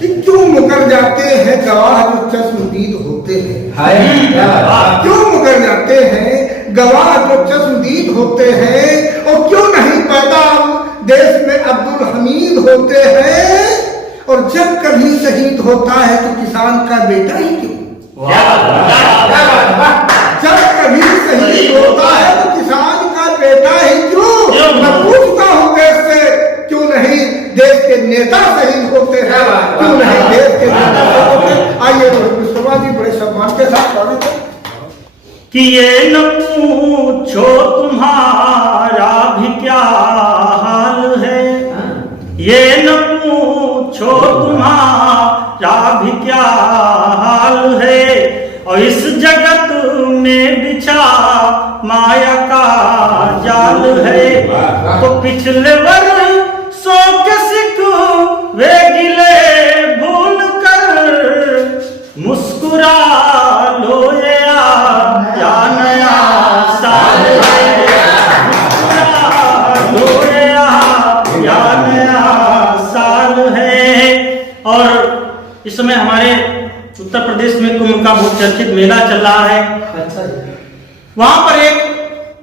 कि क्यों मुकर जाते हैं गवाह जो चश्मदीद होते हैं। क्यों मुकर जाते हैं गवाह जो चश्मदीद होते हैं, और क्यों नहीं पैदा देश में अब्दुल हमीद होते हैं। और जब कभी शहीद होता है तो किसान का बेटा ही क्यों। जब कभी शहीद होता है तो किसान का बेटा ही क्यों। मैं पूछता हूँ देश से, क्यों नहीं देश के नेता शहीद होते हैं, क्यों नहीं देश के नेता शहीद होते हैं। आइए मुस्तफा जी बड़े सम्मान के साथ स्वागत है। कि ये न पूछो तुम्हारा भी क्या हाल है, ये न पूछो तुम्हारा भी क्या हाल है। और इस जगत में बिछा माया का जाल है। तो पिछले वर्षों के सिकवे गिले भूल कर मुस्कुरा लो या नया साल है। मुस्कुरा लो या नया साल है। और इस समय हमारे उत्तर प्रदेश में कुंभ का बहुत चर्चित मेला चल रहा है। वहां पर एक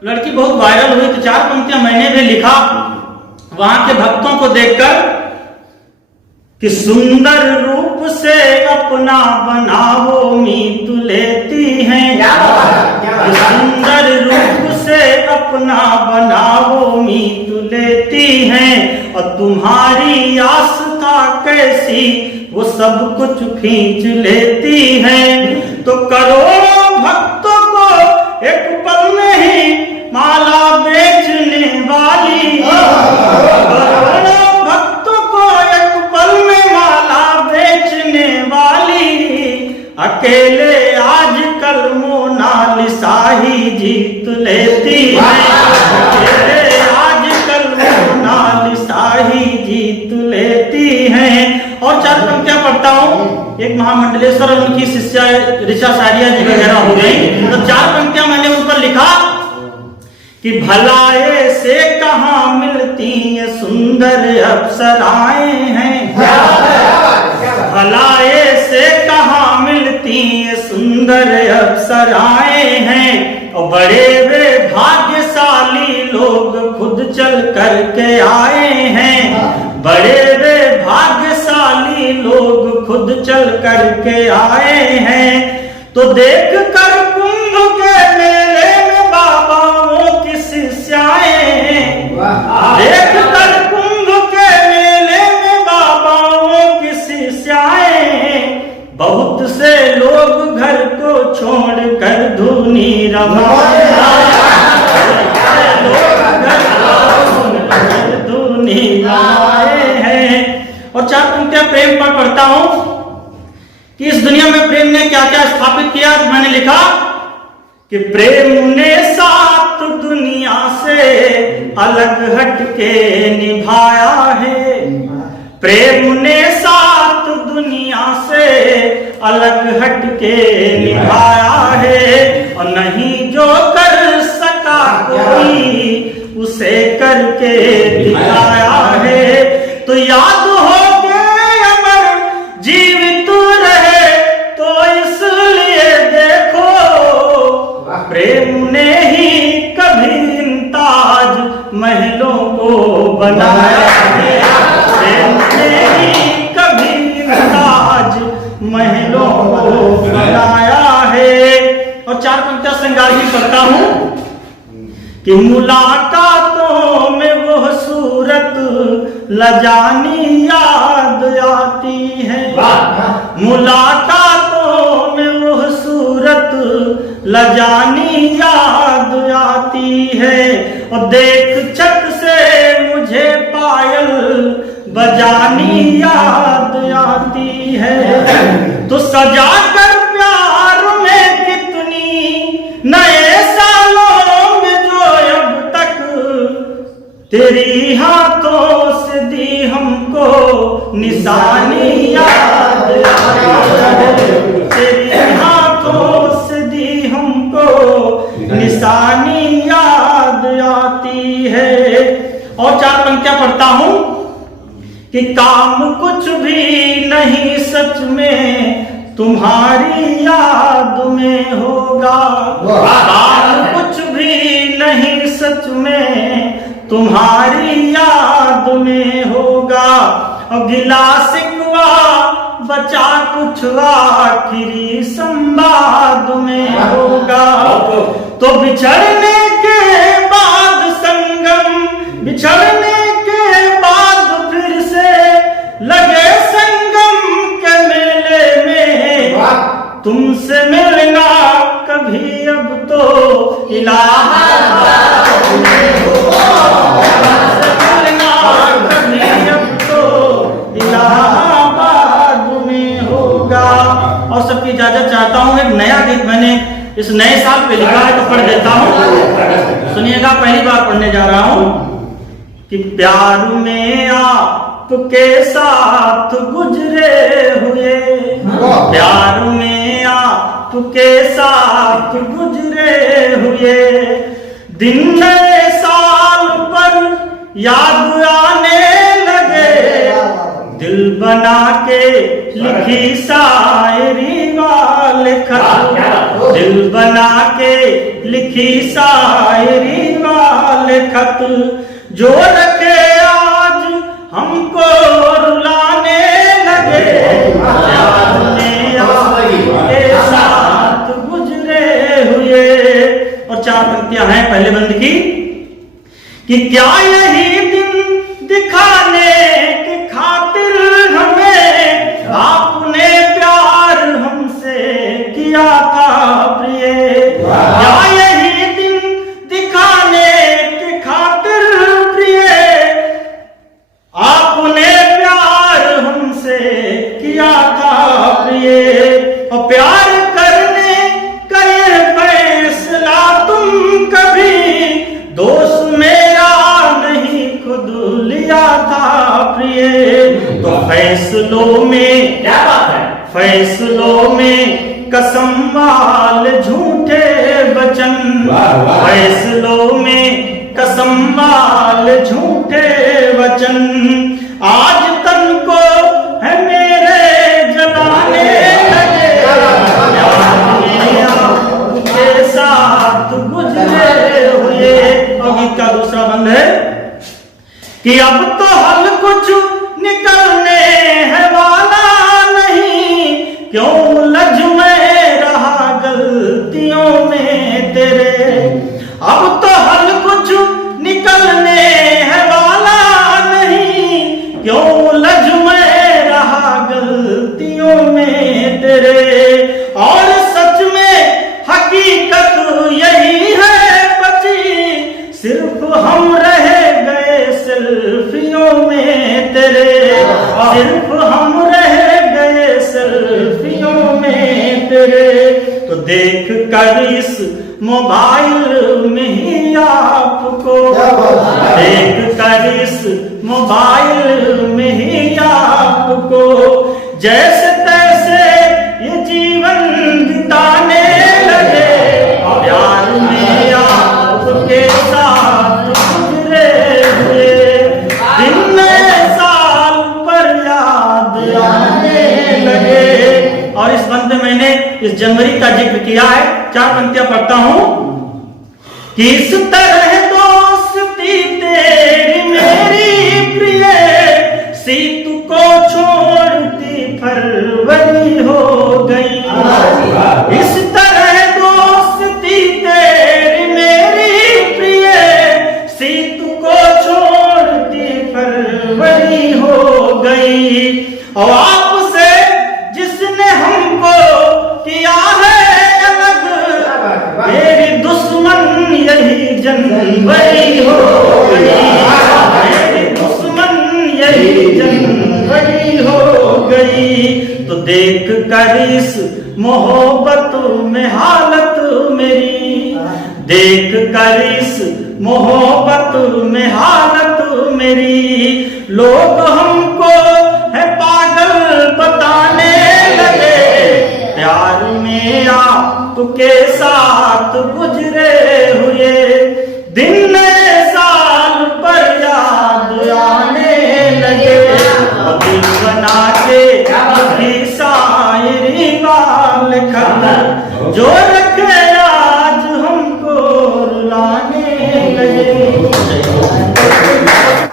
लड़की बहुत वायरल हुई, तो 4 पंक्तियां मैंने भी लिखा वहां के भक्तों को देखकर कि सुंदर रूप से अपना बनाओ मीत लेती हैं। सुंदर रूप से अपना बनाओ मीत लेती हैं। और तुम्हारी आस्था कैसी वो सब कुछ खींच लेती हैं। तो करोड़ों भक्तों को एक पल में ही माला बेचने वाली, करोड़ों भक्तों को एक पल में माला बेचने वाली, अकेले आजकल मोनालिसा ही जीत लेती है। अकेले आजकल मोनालिसा ही जीत लेती हैं। और 4 पंक्तियां पढ़ता हूँ। एक महामंडलेश्वर और उनकी शिष्या ऋचा सारिया जी वगैरह हो गई। तो 4 पंक्तियां मैंने उन पर लिखा कि भलाए से कहाँ मिलती ये सुंदर अप्सराएं हैं। भलाए से कहाँ मिलती ये सुंदर अप्सराएं हैं। और बड़े वे भाग्यशाली लोग खुद चल करके आए हैं। बड़े वे भाग्यशाली लोग खुद चल करके आए हैं। तो देख कर कुंभ के मेले में बाबाओं की शिष्याएं, देख कर कुंभ के मेले में बाबाओं की शिष्याएं, बहुत से लोग घर को छोड़ कर धुनी रमाए। और 4 पंक्तियां प्रेम पर पढ़ता हूं कि इस दुनिया में प्रेम ने क्या क्या स्थापित किया। मैंने लिखा कि प्रेम ने सात दुनिया से अलग हट के निभाया है। प्रेम ने सात दुनिया से अलग हट के निभाया है। और नहीं जो कर सका कोई उसे करके दिखाया है। तो याद हो के अमर जीवित रहे तो इसलिए देखो, प्रेम ने ही कभी इंताज महलों को बनाया है। प्रेम ने ही कभी इंताज महलों को बनाया है। और 4 पंक्तियां श्रृंगार की पढ़ता हूं कि मुलाकातों में वह सूरत लजानी याद आती है। मुलाकातों में वह सूरत लजानी याद आती है। और देख छत से मुझे पायल बजानी याद आती है। तो सजा कर प्यार में कितनी नए सालों में जो अब तक तेरी हाथों से दी हमको निशानी याद आती है। तेरी हाथों से दी हमको निशानी याद आती है। और 4 पंक्तियां पढ़ता हूं कि काम कुछ भी नहीं नहीं सच में तुम्हारी याद में होगा, हाल कुछ भी नहीं सच में तुम्हारी याद में होगा। और गिला शिकवा बचा कुछ आखिरी संवाद में होगा। तो बिछड़ने के बाद संगम, बिछड़ने के बाद फिर से लगे संगम के मेले में, तुमसे मिलना कभी अब तो इलाहाबाद में होगा, तुमसे मिलना कभी अब तो इलाहाबाद में होगा। और सबकी इजाजत चाहता हूँ। एक नया गीत मैंने इस नए साल पे लिखा है तो पढ़ देता हूँ, सुनिएगा। पहली बार पढ़ने जा रहा हूँ कि प्यार में आपके साथ गुजरे हुए, प्यार में आपके साथ गुजरे हुए दिन नए साल पर याद आने लगे। दिल बना के लिखी शायरी वाले खत, दिल बना के लिखी शायरी वाले खत, जो रखे आज हमको रुलाने लगे। प्यार में आपके साथ गुजरे हुए। और 4 पंक्तियां हैं पहले बंद की कि क्या यही दिन दिखाने की खातिर हमें आपने प्यार हमसे किया था प्रिय। क्या यही दिन दिखाने की खातिर प्रिय आपने प्यार हमसे किया था प्रिय। और प्यार करने का ये फैसला तुम कभी दोस्त मेरा नहीं खुद लिया था प्रिय। तो फैसलों में, क्या बात है, फैसलों में कसम वाले झूठे वचन, फैसलों में कसम वाले झूठे वचन, आज तन को है मेरे जलाने लगे। आपके साथ गुजरे हुए। और गीत का दूसरा बंद है कि अब तो हल कुछ निकलने है वाला नहीं, क्यों उलझ मैं रहा गलतियों में तेरे। अब तो हल कुछ निकलने है वाला नहीं, क्यों उलझ मैं रहा गलतियों में तेरे। और सच में हकीकत यही है बची, सिर्फ हम रह गए सेल्फियों में तेरे, सिर्फ हम रह गए सेल्फियों में तेरे। तो देख कर इस मोबाइल में ही आपको, देख कर इस मोबाइल में ही आपको, जैसे तैसे ये जीवन बिताने लगे। प्यार में आपके साथ गुजरे हुए दिन नए साल पर याद आने लगे। और इस बंद में मैंने इस जनवरी का जिक्र किया है। 4 पंक्तियां पढ़ता हूं कि इस तरह दोस्ती तेरी मेरी प्रिय, सीतू को छोड़ती फरवरी हो गई। इस तरह दोस्ती तेरी मेरी प्रिय, सीतू को छोड़ती फरवरी हो गई। और आपसे जिसने हमको किया है अलग, मेरी दुश्मन यही जनवरी हो गई। मेरी दुश्मन यही जनवरी हो गई। तो देख कर इस मोहब्बत में हालत मेरी, देख कर इस मोहब्बत में हालत मेरी, लोग हमको है पागल बताने लगे। प्यार में आपके साथ गुजरे हुए दिन नए साल पर याद आने लगे। दिल बना के लाल खत जो रखे आज हमको रुलाने लगे।